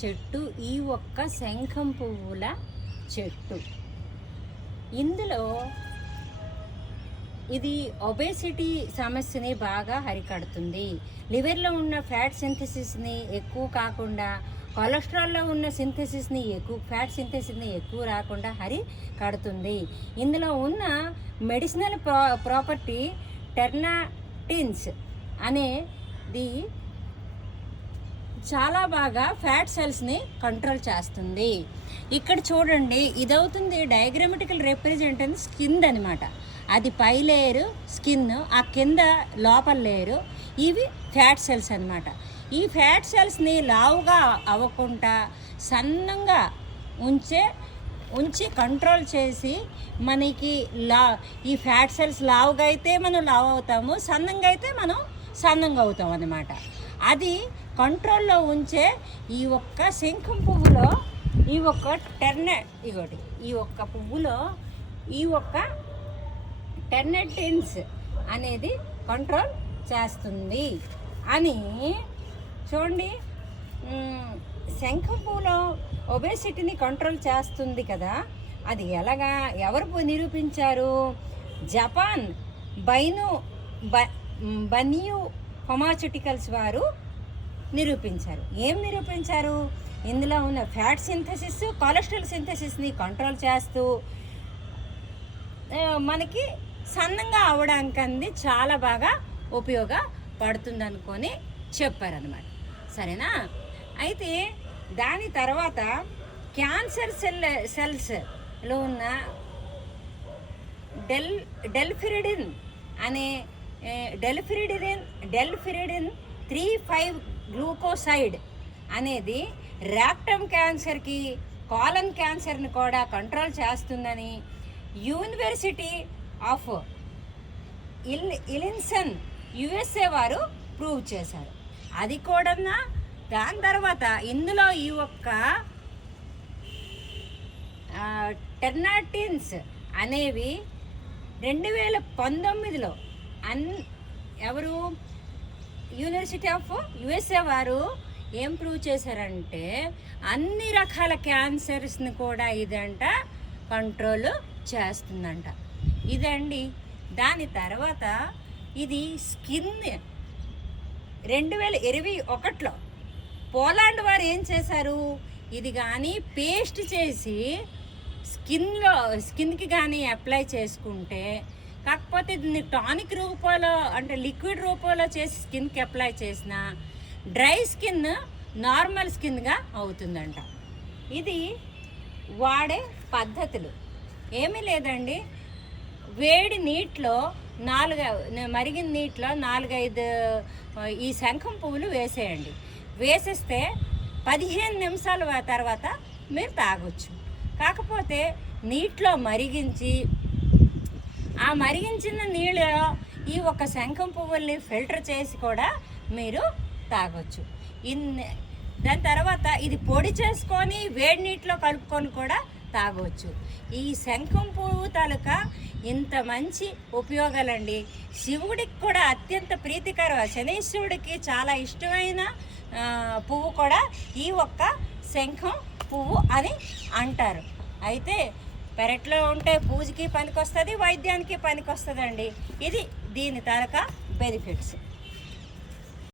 చెట్టు ఈ ఒక్క శంఖం పువ్వుల చెట్టు. ఇందులో ఇది ఒబేసిటీ సమస్యని బాగా అరికడుతుంది. లివర్లో ఉన్న ఫ్యాట్ సింథసిస్ని ఎక్కువ కాకుండా, కొలెస్ట్రాల్లో ఉన్న సింథసిస్ని ఫ్యాట్ సింథసిస్ని ఎక్కువ రాకుండా అరికడుతుంది. ఇందులో ఉన్న మెడిసినల్ ప్రాపర్టీ టెర్నాటిన్స్ అనేది చాలా బాగా ఫ్యాట్ సెల్స్ని కంట్రోల్ చేస్తుంది. ఇక్కడ చూడండి, ఇదవుతుంది డయాగ్రామటికల్ రిప్రజెంటేషన్ స్కిన్ అనమాట. అది పై లేయరు స్కిన్, ఆ కింద లోపల లేయరు ఇవి ఫ్యాట్ సెల్స్ అనమాట. ఈ ఫ్యాట్ సెల్స్ని లావుగా అవ్వకుండా సన్నంగా ఉంచి కంట్రోల్ చేసి మనకి ఈ ఫ్యాట్ సెల్స్ లావుగా అయితే మనం లావు అవుతాము, సన్నంగా అయితే మనం సన్నంగా అవుతాం అన్నమాట. అది కంట్రోల్లో ఉంచే ఈ ఒక్క శంఖం పువ్వులో ఈ ఒక్క పువ్వులో ఈ ఒక్క టెర్నటిన్స్ అనేది కంట్రోల్ చేస్తుంది అని చూడండి. శంఖం పువ్వులో ఒబేసిటీని కంట్రోల్ చేస్తుంది కదా, అది ఎలాగా ఎవరు నిరూపించారు? జపాన్ బనియు ఫార్మాస్యూటికల్స్ వారు నిరూపించారు. ఏం నిరూపించారు? ఇందులో ఉన్న ఫ్యాట్ సింథసిస్, కొలెస్ట్రాల్ సింథసిస్ని కంట్రోల్ చేస్తూ మనకి సన్నంగా అవడానికి చాలా బాగా ఉపయోగపడుతుంది అనుకొని చెప్పారనమాట. సరేనా? అయితే దాని తర్వాత క్యాన్సర్ సెల్స్లో ఉన్న డెల్ఫిరిడిన్ అనే డెల్ఫిరిడిన్ 3,5 గ్లూకోసైడ్ అనేది రాక్టమ్ క్యాన్సర్కి, కాలన్ క్యాన్సర్ని కూడా కంట్రోల్ చేస్తుందని యూనివర్సిటీ ఆఫ్ ఇలినాయిస్ USA వారు ప్రూవ్ చేశారు. అది కూడా దాని తర్వాత ఇందులో ఈ ఒక్క టెర్నాటిన్స్ అనేవి 2019లో ఎవరు యూనివర్సిటీ ఆఫ్ USA వారు ఏం ప్రూవ్ చేశారంటే అన్ని రకాల క్యాన్సర్స్ని కూడా ఇదంట కంట్రోల్ చేస్తుందంట. ఇదండి. దాని తర్వాత ఇది స్కిన్ 2021లో పోలాండ్ వారు ఏం చేశారు? ఇది కానీ పేస్ట్ చేసి స్కిన్కి కానీ అప్లై చేసుకుంటే, కాకపోతే దీన్ని టానిక్ రూపంలో అంటే లిక్విడ్ రూపంలో చేసి స్కిన్కి అప్లై చేసిన డ్రై స్కిన్ నార్మల్ స్కిన్గా అవుతుందంట. ఇది వాడే పద్ధతులు ఏమీ లేదండి. వేడి నీటిలో మరిగిన నీటిలో 4-5 ఈ శంఖం పువ్వులు వేసేయండి. వేసేస్తే 15 నిమిషాల తర్వాత మీరు తాగొచ్చు. కాకపోతే నీటిలో మరిగించి ఆ మరిగించిన నీళ్ళలో ఈ ఒక్క శంఖం పువ్వుల్ని ఫిల్టర్ చేసి కూడా మీరు తాగొచ్చు. దాని తర్వాత ఇది పొడి చేసుకొని వేడి నీటిలో కలుపుకొని కూడా తాగవచ్చు. ఈ శంఖం పువ్వు తాలూకా ఇంత మంచి ఉపయోగాలండి. శివుడికి కూడా అత్యంత ప్రీతికర, శనీశ్వరుడికి చాలా ఇష్టమైన పువ్వు కూడా ఈ ఒక్క శంఖం పువ్వు అని అంటారు. అయితే పెరట్లో ఉంటే పూజకి పనికొస్తుంది, వైద్యానికి పనికొస్తుందండి. ఇది దీని తాలూకా బెనిఫిట్స్.